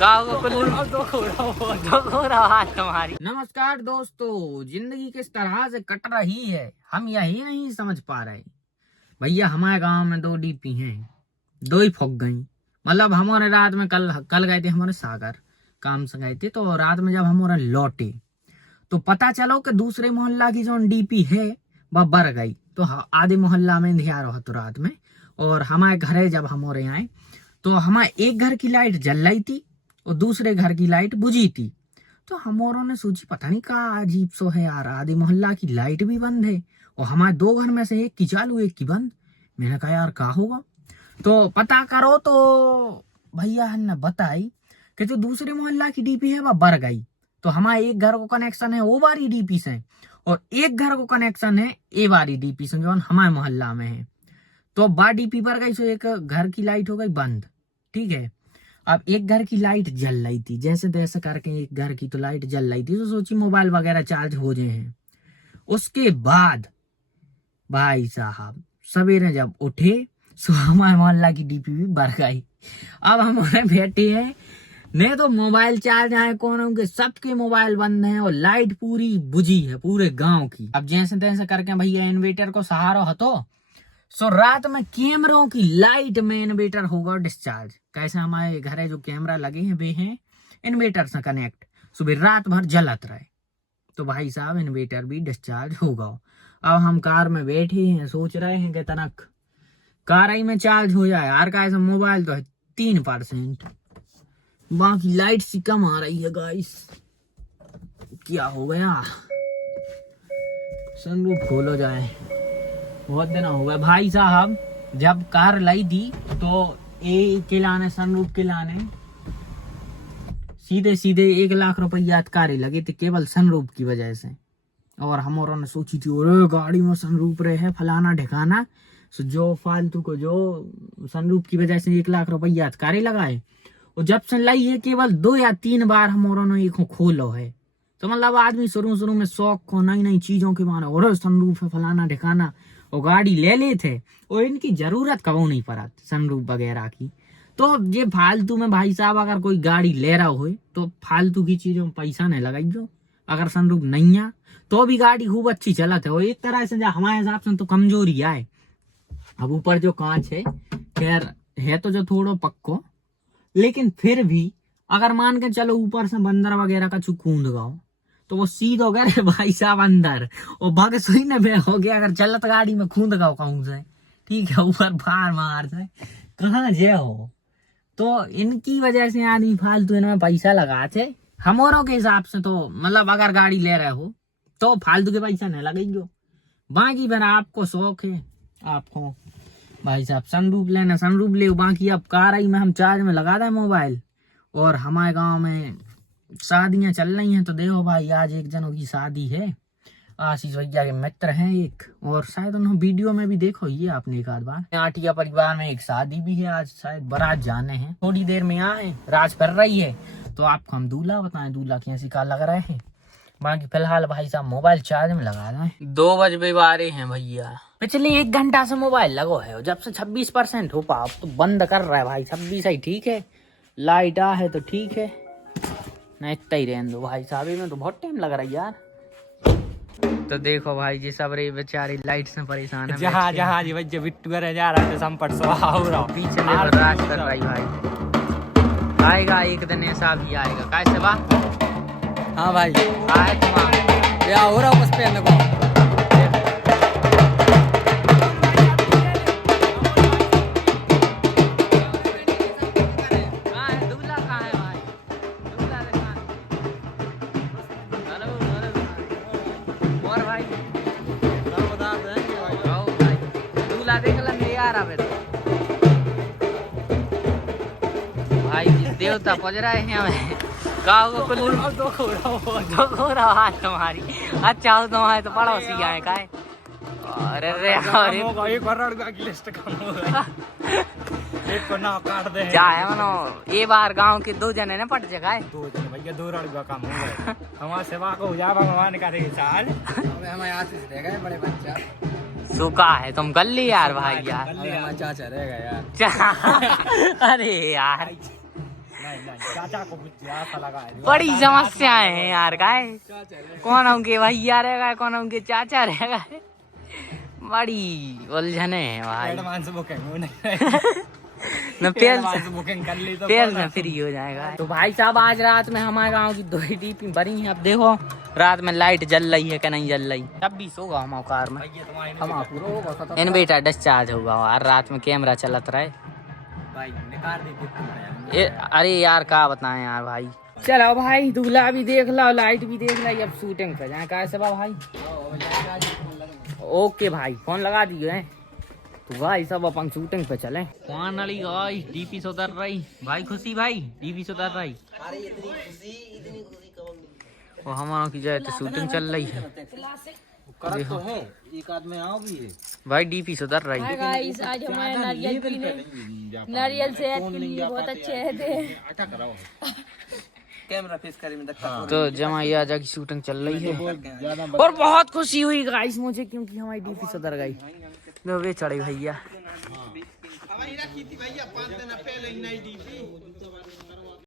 गाँव को तुम्हारी। नमस्कार दोस्तों, जिंदगी किस तरह से कट रही है हम यही नहीं समझ पा रहे। भैया हमारे गांव में 2 डीपी हैं, 2 ही फूक गई। मतलब हमारे रात में कल गए थे हमारे सागर काम से गए थे, तो रात में जब हमारे लौटे तो पता चलो कि दूसरे मोहल्ला की जो डीपी है वह बर गई। तो आधे मोहल्ला में अंधियार रहा तो रात में, और हमारे घरे जब हमारे आए तो हमारे एक घर की लाइट जल रही थी और दूसरे घर की लाइट बुझी थी। तो हमारों ने सोची पता नहीं क्या अजीब सो है यार, आधे मोहल्ला की लाइट भी बंद है और हमारे 2 घर में से एक की चालू एक की बंद। मैंने कहा यार क्या होगा, तो पता करो। तो भैया ने बताई कि जो दूसरे मोहल्ला की डीपी है वह बर गई। तो हमारे एक घर को कनेक्शन है ओ वाली डीपी से और एक घर को कनेक्शन है ए वाली डीपी से जो हमारे मोहल्ला में है। तो बा डीपी पर गई, सो एक घर की लाइट हो गई बंद। ठीक है, अब एक घर की लाइट जल रही थी, जैसे तैसे करके एक घर की तो लाइट जल रही थी, तो सोची मोबाइल वगैरह चार्ज हो जाए हैं। उसके बाद भाई साहब सवेरे जब उठे सो हमारे मोहल्ला की डीपी भी बर गई। अब हमारे बैठे हैं नहीं तो मोबाइल चार्ज आए कौन के, सबके मोबाइल बंद हैं और लाइट पूरी बुझी है पूरे गांव की। अब जैसे तैसे करके भैया इन्वेटर को सहारा हतो, सो रात में कैमरों की लाइट में इन्वेटर होगा डिस्चार्ज। कैसे हमारे घरे जो कैमरा लगे हैं वे हैं इन्वेटर से कनेक्ट, सुबह रात भर जलत रहे। तो भाई साहब इन्वेटर भी डिस्चार्ज होगा। अब हम कार में बैठे हैं सोच रहे हैं कि तनक कार ही में चार्ज हो जाए यार। कैसे मोबाइल तो है 3%, बाकी लाइट सी कम आ रही है। गाइस क्या हो गया, सनरूफ खोलो जाए, बहुत दिन हो गए। भाई साहब जब कार लाई थी तो ए के लाने सनरूफ के लाने सीधे 1 लाख रुपया कार लगे थे केवल सनरूफ की वजह से। और हमारों ने सोची थी अरे गाड़ी में सनरूफ रहे है फलाना ढिकाना, सो जो फालतू को जो सनरूफ की वजह से 1 लाख रुपया कार लगाए। और जब से लाई है केवल 2 या 3 बार हमारों ने एक खोलो है। तो मतलब आदमी शुरू में शौक को नई नई चीजों के मारे और सनरूफ है फलाना ढिकाना और गाड़ी ले लेते और इनकी जरूरत कबो नहीं पड़ा सनरूफ वगैरह की। तो ये फालतू में भाई साहब अगर कोई गाड़ी ले रहा हो तो फालतू की चीजों में पैसा नहीं लगाइयो। अगर सनरूफ नहीं है तो भी गाड़ी खूब अच्छी चलत है। और एक तरह से हमारे हिसाब से तो कमजोरी है। अब ऊपर जो कांच है खैर है तो जो थोड़ा पक्को, लेकिन फिर भी अगर मान के चलो ऊपर से बंदर वगैरह का कूद गाओ तो वो सीध हो गए भाई साहब अंदर और भाग सोई न हो गया। अगर चलत गाड़ी में कूद गाओ कहूं से, ठीक है, ऊपर बाहर मार से कहाँ जे हो। तो इनकी वजह से आदमी फालतू इनमें पैसा लगाते। हमारों के हिसाब से तो मतलब अगर गाड़ी ले रहे हो तो फालतू के पैसा नहीं लगाइयो। बाकी बना आपको शौक है, आपको भाई साहब सनरूफ लेना सनरूफ ले। बाकी अब कार आई में हम चार्ज में लगा दें मोबाइल। और हमारे गांव में शादियां चल रही हैं, तो देखो भाई आज एक जनों की शादी है, आशीष भैया के मित्र हैं एक, और शायद उन्होंने वीडियो में भी देखो ये आपने एक आध बार। आटिया परिवार में एक शादी भी है आज, शायद बारात जाने हैं, थोड़ी देर में आए राज कर रही है। तो आपको हम दूल्हा बताएं दूल्हा कैसी का लग रहे हैं। बाकी फिलहाल भाई साहब मोबाइल चार्ज में लगा दें। 2 बजे बारे हैं भैया, पिछले 1 घंटा से मोबाइल लगो है, जब से 26% हो पा तो बंद कर रहा है भाई। 26 ही ठीक है, लाइट आ है तो ठीक है, नहीं इतना ही रहने दो भाई साहब। में तो बहुत टाइम लग रहा है यार। तो देखो भाई जी सब रे बेचारी लाइट से परेशान है। जहाँ जी भैया बिट्टू करे जा रहा है संपट सो पीछे राज कर रही भाई। आएगा एक दिन ऐसा भी आएगा कैसे बा। हाँ भाई आए तुम या हो रहा बस पे को भाई देवता पहुंच रहे हैं हमें गाँव को तुम्हारी। अच्छा हो तुम्हारे तो पड़ोसी आए का। अरे रे एक को ना काट दे जाए मनो ये बार गांव के 2 जने ने पट जगह 2 जने भैया 2 रड़गा काम हो गए। हमारा सेवा को जा भगवान का रे साल हमें आशीष दे गए बड़े बच्चा सुखा है तुम कर ली यार भाई यार। चाचा रहेगा यार अरे यार नहीं चाचा को कुछ ऐसा लगा है। बड़ी समस्याएं हैं यार काय, कौन उनके भैया रहेगा कौन उनके चाचा रहेगा, बड़ी उलझने हैं भाई। एडवांस बुकिंग वो नहीं न बुकिंग कर ली तो तेल में फ्री हो जाएगा। तो भाई साहब आज रात में हमारे गांव की 2 डीपी भरी है। अब देखो रात में लाइट जल रही है कि नहीं जल रही, तब भी सोगा हमारे कार में, हम इन्वर्टर डिस्चार्ज होगा और रात में कैमरा चलत रहे भाई निकाल दे। अरे यार क्या बताएं यार भाई। चलो भाई दूल्हा भी देख लो, लाइट भी देख लो, अब शूटिंग पे जाए कैसे भाई। ओके भाई फोन लगा दिए हैं तो भाई सब अपन शूटिंग पे चले। कौन वाली गाइस डीपी से उतर रही भाई, खुशी भाई डीपी से उतर रही। वो हमारा की जाए तो शूटिंग चल रही है तो है एक आदमी आओ भी है भाई, डीपी से उतर रही। गाइस आज हमारे नारियल पीने, नारियल सेहत के लिए बहुत अच्छे है। कैमरा फेस करे में तो जमाई आजा की शूटिंग चल रही है और बहुत खुशी हुई गाइस मुझे, क्योंकि हमारी डीपी से उतर गई। लो वे चढ़े भैया,